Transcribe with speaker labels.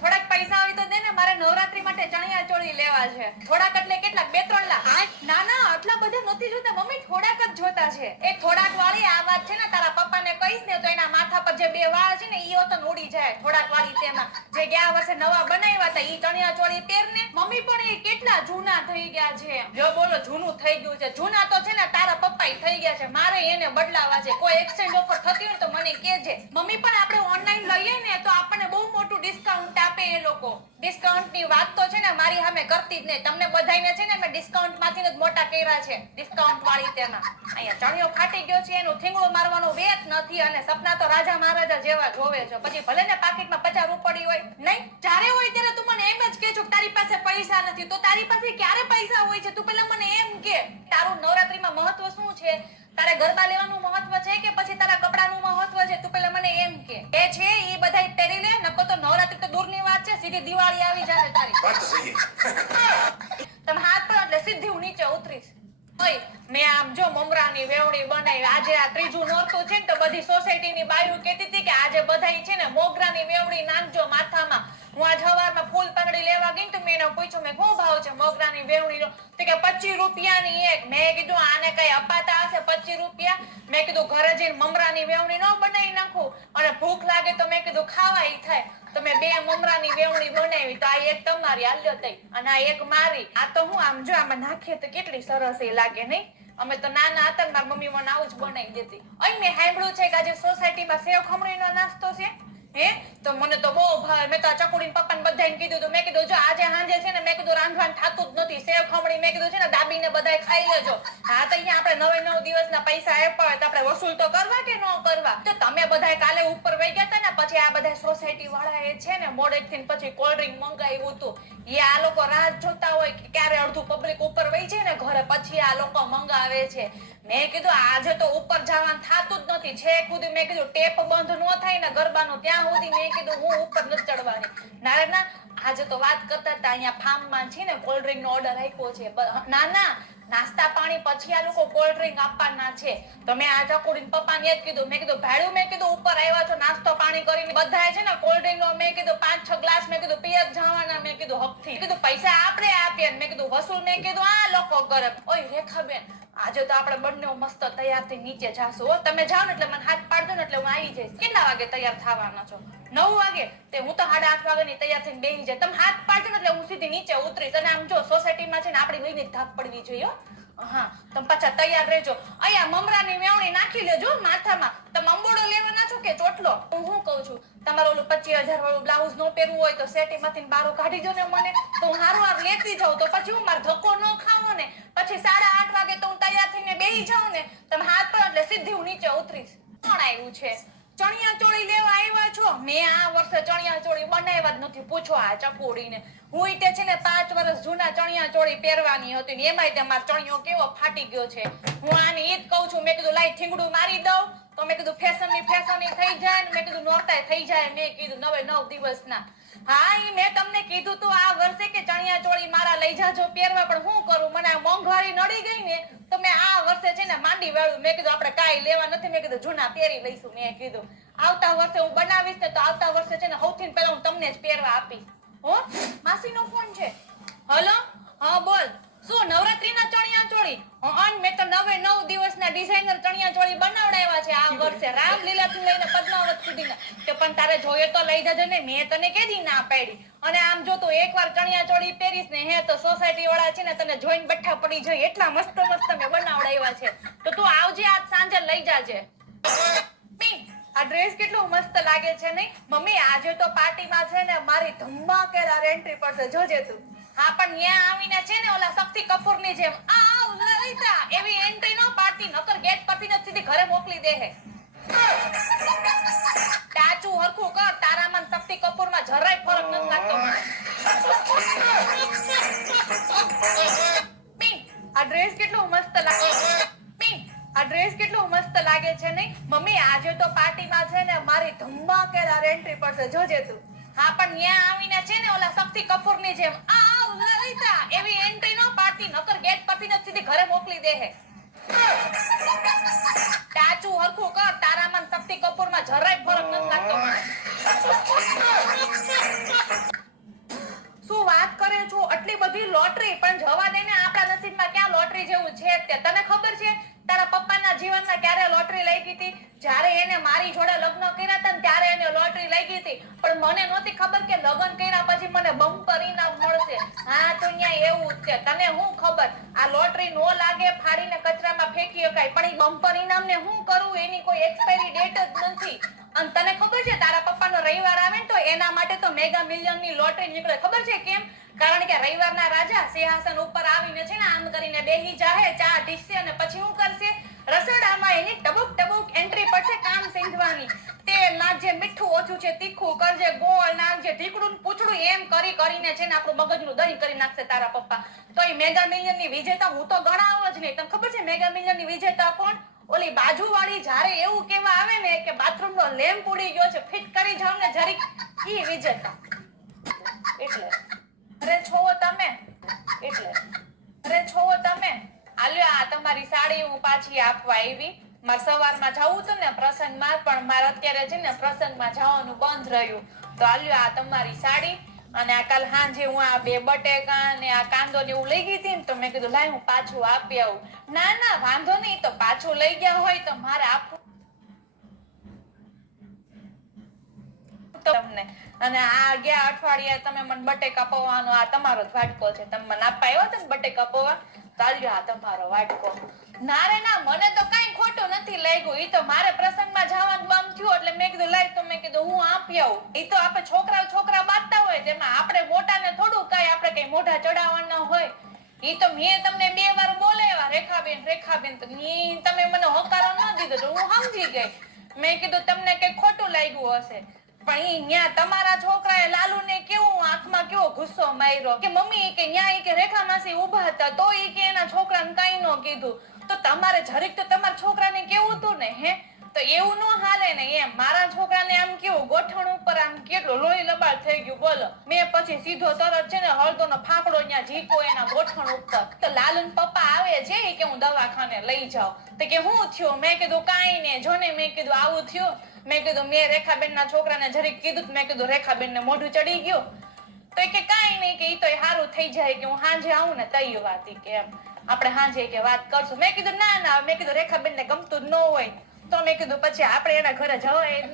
Speaker 1: થોડાક પૈસા હોય તો દે ને, મારે નવરાત્રી માટે ચણિયા ચોળી લેવા છે. થોડાક એટલે કેટલા બે ત્રણ લાખ ના ના આટલા બધા નથી જોતા, મમ્મી થોડાક જ જોતા છે. એ થોડાક વાળી આ વાત છે ને, તારા પપ્પાને કહીશ ને, તો એના માથા પર જે બે વાળ છે ને, ઈ હોતન ઉડી જાય. થોડાક વાળી તેમાં જે ગયા વર્ષે નવા બનાવ્યા હતા ઈ ચણિયા ચોળી પહેર ને, મમ્મી પણ એ કેટલા જૂના થઈ ગયા છે જો બોલો, જૂનું થઈ ગયું છે. જૂના તો છે ને, તારા પપ્પા થઈ ગયા છે. મારે એને બદલાવા છે. કોઈ એક્સચેન્જ ઓફર થતી હોય તો મને કેજે મમ્મી પણ આપણે ઓનલાઈન લઈએ ને તો આપણને બહુ મોટું ડિસ્કાઉન્ટ આપે એ લોકો. ડિસ્કાઉન્ટની વાત તો છે ને મારી સામે કરતી જ નહીં. તમને બધાને છે ને મેં ડિસ્કાઉન્ટમાંથી જ મોટા કર્યા છે. ડિસ્કાઉન્ટ વાળી તેમાં અહીંયા ચણિયો ફાટી ગયો છે, એનું થીંગડું મારવાનો વેત નથી અને સપના તો રાજા મહારાજા જેવા જોવે છે. પછી ભલે ને પાકીટમાં પચાસ રૂપડી હોય, નહીં, જ્યારે હોય ત્યારે તું મને એમ જ કે છો તારી પાસે પૈસા નથી. તો તારી પાસે ક્યારે પૈસા હોય છે? તું પેલા મને એમ કે, તારું નવરાત્રીમાં મહત્વ શું છે? તારે ગરબા લેવાનું મહત્વ છે કે પછી તારા કપડાનું મહત્વ છે તું પેલા મને એમ કે એ છે ઈ બધાય પહેરી લે નકો તો નવરાત્રી તો દૂરની વાત છે સીધી દિવાળી આવી જાય તારી.
Speaker 2: વાત સહી
Speaker 1: તમે હાથ પર એટલે સીધી હું નીચે ઉતરીશ. ઓય મેં આમ જો મમરાની વેવડી બનાવી આજે આ ત્રીજું નોરતું છે ને તો બધી સોસાયટીની બાયું કહેતી હતી કે આજે બધાય છે ને મોગરાની વેવડી નાખજો માથામાં. હું આજ સવારમાં ફૂલ પાંદડી લેવા ગઈ તો મેં પૂછ્યું, મેં શું ભાવ છે મોગરાની વેવણીનો? તો કે, પચીસ રૂપિયાની એક. મેં કીધું, આને કઈ અપાતા હશે પચીસ રૂપિયા? મેં કીધું, ઘરે જઈને મમરાની વેવણી ન બનાવી નાખું. અને ભૂખ લાગે તો મેં કીધું ખાવા થાય. તો મેં બે મમરાની વેવણી બનાવી, તો આ એક તમારી આલ્યો તઈ અને આ એક મારી. આ તો હું આમ જો આમાં નાખીએ તો કેટલી સરસ એ લાગે, નહીં? અમે તો નાના હતા મારી મમ્મી મને આવું જ બનાવી દેતી. અહીં મેં સાંભળ્યું છે કે આજે સોસાયટીમાં સેવ ખમણીનો નાસ્તો છે. હે? તો મને તો બહુ ભાવે મેં તો ચકુડી પપ્પાને બધાને કીધું તો. મેં કીધું, જો આજે હાંજે છે ને, મેં કીધું રાંધવાનું થતું જ નથી. સેવ ખમણી મેં કીધું છે ને, દાબીને બધાય ખાઈ લેજો. હા, તો અહીંયા આપણે નવે નવ દિવસના પૈસા આપ્યા હોય તો આપણે વસૂલ તો કરવા કે ન કરવા? તો તમે બધાય કાલે ઉપર વહી ગયા હતા ને, પછી આ બધા સોસાયટી વાળા એ છે ને, મોડેકથી પછી કોલ્ડ ડ્રિંક મંગાવ્યું હતું. એ આ લોકો રાહ જોતા હોય કે ક્યારે અડધું પબ્લિક ઉપર વહી જાય ને, ઘરે પછી આ લોકો મંગાવે છે. મેં કીધું, આજે તો ઉપર જવાનું થાતું નથી છે સુધી મેં કીધું ટેપ બંધ ન થાય ને ગરબાનું, ત્યાં સુધી મેં કીધું હું ઉપર નથી ચડવાની. નારાયણ આજે તો વાત કરતા હતા, અહીંયા ફાર્મમાં છે ને કોલ્ડ ડ્રિંક નો ઓર્ડર આપ્યો છે. ના ના નાસ્તા પાણી પછી આ લોકો કોલ્ડ ડ્રિંક આપવાના છે. તો મેં આ ચકુડીને પપ્પાને જ કીધું. મેં કીધું, ભાડું મેં કીધું, ઉપર આવ્યા છો, નાસ્તો પાણી કરીને. બધા છે ને કોલ્ડ ડ્રિંક નો મેં કીધું, પાંચ, છ ગ્લાસ મેં કીધું પિયત જવાના, મેં કીધું મેં કીધું, પૈસા આપણે આપીએ. મેં કીધું, વસૂલ મેં કીધું, આ લોકો કરે ઓય રેખાબેન આજે તો આપણે બંને મસ્ત તૈયાર થઈ નીચે જાશું. તમે જાઓ ને એટલે મને હાથ પાડજો ને એટલે હું આવી જઈશ. કેટલા વાગે તૈયાર થવાના છો? નવ વાગે? તે હું તો સાડા આઠ વાગ્યાની તૈયાર થઈને બેસી જાય તમે હાથ પાડજો ને એટલે હું સીધી નીચે ઉતરીશ. અને આમ જો, સોસાયટીમાં છે ને આપણી લઈને ધાપ પડવી જોઈએ, હા. તમે પાછા તૈયાર રહેજો. અહીંયા મમરાની વેવણી નાખી લેજો માથામાં. તમે અંબોડો લેવાના છો કે ચોટલો? હું શું કહું છું? તમારું ઓલું પચીસ હજાર વાળું બ્લાઉઝ નો પહેરવું હોય તો સેટીમાંથી બારો કાઢી જો ને મને. તો હું હારું હાર લેતી જાઉં. તો પછી હું મારો ધક્કો ન ખાવો ને. પછી સાડા આઠ વાગે તો હું તૈયાર થઈને બેસી જાઉં ને. તમે હાથ પર એટલે સીધી હું નીચે ઉતરીશ. કોણ આવ્યું છે? ચણિયા ચોળી લેવા આવ્યા છો? મેં આ વર્ષે ચણિયા ચોળી બનાવ્યા જ નથી પૂછો આ ચકોડીને હું ઈ તે છે ને પાંચ વર્ષ જૂના ચણિયા ચોળી પહેરવાની હતી ને એમાંય તે મારો ચણિયો કેવો ફાટી ગયો છે. હું આને ઈ જ કહું છું, મેં કીધું લાઈ ઠીંગડું મારી દઉં. મેં કીધું ફેશનની ફેશનની થઈ જાય ને. મેં કીધું નોરતા થઈ જાય. મેં કીધું, નવે, નવ દિવસના. હા, ઈ મેં તમને કીધું તો આ વર્ષે કે ચણિયા ચોળી મારા લઈ જાજો પહેરવા, પણ હું કરું? મને આ મોંઘવારી નડી ગઈ ને, તો મેં આ વર્ષે છે ને માંડી વાળું મેં કીધું, આપણે કાઈ લેવા નથી. મેં કીધું, જૂના પહેરી લઈશું. મેં કીધું, આવતા વર્ષે હું બનાવીશ ને, તો આવતા વર્ષે છે ને સૌથી પહેલા હું તમને જ પહેરવા આપીશ. હો, માસીનો ફોન છે. હલો? હા, બોલ. શું, નવરાત્રીના ચણિયા ચોળી? હા મેં તો નવે, નવ દિવસના ડિઝાઇનર ચણિયા ચોળી બનાવડાવ્યા છે વર્ષે રામલીલા થી લઈને પદ્માવત સુધી કે પણ તારે જોઈએ તો લઈ જજો ને મેં તને કેદી ના પાડી. અને આમ જો તું એકવાર ચણિયા ચોળી પહેરીશ ને હે તો સોસાયટી વાળા છે ને તને જોઈને બઠ્ઠા પડી જાય. એટલા મસ્ત મસ્ત મેં બનાવડાવ્યા છે. તો તું આવજે આજ સાંજે લઈ જાજે. આ ડ્રેસ કેટલો મસ્ત લાગે છે નહીં? મમ્મી આજે તો પાર્ટીમાં છે ને મારી ધમાકેદાર એન્ટ્રી પડશે. જોજે તું. હા પણ ત્યાં આવીને છે ને ઓલા શક્તિ કપૂરની જેમ આ લલિતા એવી એન્ટ્રી નો પાર્ટી નકર ગેટ પરથી સીધી ઘરે મોકલી દે હે. ટાચું હરખું કર, તારામાં શક્તિ કપૂરમાં જરાય ફરક નથી લાગતો. આ ડ્રેસ કેટલો મસ્ત લાગે આ ડ્રેસ કેટલો મસ્ત લાગે છે નહીં? મમ્મી, આજે તો પાર્ટીમાં છે ને મારી ધમાકેદાર એન્ટ્રી પડશે. જોજે તું. હા, પણ ત્યાં આવીને છે ને ઓલા શક્તિ કપૂરની જેમ આ લલિતા એવી એન્ટ્રી નો પાર્ટી નકર ગેટ પરથી સીધી ઘરે મોકલી દે હે. તાચું હરખું કર. તારામાં શક્તિ કપૂરમાં જરાય ફરક નથી લાગતો. શું વાત કરે છો? આટલી બધી લોટરી, પણ જવા દે ને આપણા નસીબમાં ક્યાં લોટરી જેવું છે તે તને ખબર છે? તારા પપ્પાના જીવનમાં ક્યારે લોટરી લઈ ગઈ હતી? જ્યારે એને મારી જોડે લગ્ન કર્યા હતા ત્યારે એને લોટરી લઈ ગઈ હતી. પણ મને નહોતી ખબર કે લગ્ન કર્યા પછી મને બમ્પર ઇનામ મળશે. છે. તને હું ખબર? આ લોટરી નો લાગે, ફાડીને કચરામાં ફેંકી શકાય. પણ એ બમ્પર ઇનામને હું કરું? એની કોઈ એક્સપાયરી ડેટ જ નથી. અને તને ખબર છે, તારા પપ્પાનો રવિવાર આવે ને તો એના માટે તો મેગા મિલિયનની લોટરી નીકળે. ખબર છે કેમ? કારણ કે રવિવારના રાજા સિંહાસન ઉપર આવીને છે ને આમ કરીને બેહી જાહે, ચા ઢીસશે અને પછી હું કરશે? રસોડામાં એની ટબુક ટબુક એન્ટ્રી પડશે કામ સીંધવાની. તેલ નાખજે, મીઠું ઓછું છે, તીખું કરજે, ગોળ નાખજે ઢીકડું પૂછડું એમ કરી કરીને છે ને આપણું મગજનું દહીં કરી નાખશે તારા પપ્પા. તો એ મેગા મિલિયનની વિજેતા હું તો ગણાવો જ નહીં. તમને ખબર છે મેગા મિલિયનની વિજેતા કોણ? ઓલી બાજુવાળી જ્યારે એવું કેવા આવે ને કે બાથરૂમ નો લેમ્પ ઉડી ગયો છે ફિટ કરી જાવ ને જરીક. ઈ વિજેતા. એટલે અરે છો તમે એટલે અરે છો તમે આલ્યો આ તમારી સાડી હું પાછી આપવા આવી. મારે સવારમાં જવું હતું ને પ્રસંગમાં, પણ મારે અત્યારે છે ને પ્રસંગમાં જવાનું બંધ રહ્યું. તો હાલ્યો, આ તમારી સાડી. અને આ કાલ સાંજે હું આ બે બટેકા અને આ કાંદો ને એવું લઈ ગઈ હતી ને, તો મેં કીધું, લાય, હું પાછું આપી આવું. ના ના, વાંધો નહીં, તો પાછું લઈ ગયા હોય તો મારે આપવું. તમને. અને આ ગયા અઠવાડિયા તમે મને બટેકા પૌવાનો, આ તમારો જ વાટકો છે. તમે મને આપવા આવ્યા હતા ને બટેકા પૌવા? ચાલ્યો આ તમારો વાટકો. ના ના, મને તો કઈ ખોટું નથી લાગ્યું. ઈ તો મારે પ્રસંગમાં જવાનું બમ થયું, એટલે મેં કીધું, લાય તો મેં કીધું, હું આપી આવું ઈ તો આપણે છોકરા છોકરા બાંધતા હોય તેમાં આપણે મોટાને થોડું કઈ આપણે કઈ મોઢા ચડાવવાના હોય. ઈ તો મેં તમને બે વાર બોલાવ્યા, રેખાબેન રેખાબેન, તો તમે મને હોકારો ન દીધો, તો હું સમજી ગઈ. મેં કીધું, તમને કઈ ખોટું લાગ્યું હશે. પણ ઈ ન્યા તમારા છોકરાએ લાલુને કેવું ગુસ્સો માર્યો કે મમ્મી કે ન્યાય કે રેખા માસી ઊભા હતા તો ઈ કે એના છોકરાને કાંઈ ન કીધું. તો તમારે જરીક તો તમારા છોકરાને કેવું હતું ને, હે? તો એવું ન હાલે ને એમ. મારા છોકરાને આમ કેવું? ગોઠણ ઉપર આમ કેટલું લોહી લબાડ થઈ ગયું, બોલો. મેં પછી સીધો તરત છે ને હળદો નો ફાફડો ત્યાં ઝીકો એના ગોઠણ ઉપર. તો લાલન પપ્પા આવે છે કે હું દવાખાને લઈ જાઉં. તો કે હું થયું? મેં કીધું કાંઈ ને. જો ને મેં કીધું આવું થયું. મેં કીધું મેં રેખાબેન ના છોકરાને જરીક કીધું મેં કીધું રેખાબેન ને મોઢું ચડી ગયું. તો એ કે કઈ નહીં, કે ઈ તો સારું થઈ જાય કે હું સાંજે આવું ને તઈ વાત કે એમ. આપણે સાંજે કે વાત કરશું. મેં કીધું, ના ના, મેં કીધું રેખાબેન ને ગમતું ન હોય. તો મેં કીધું, પછી આપણે એના ઘરે જવાય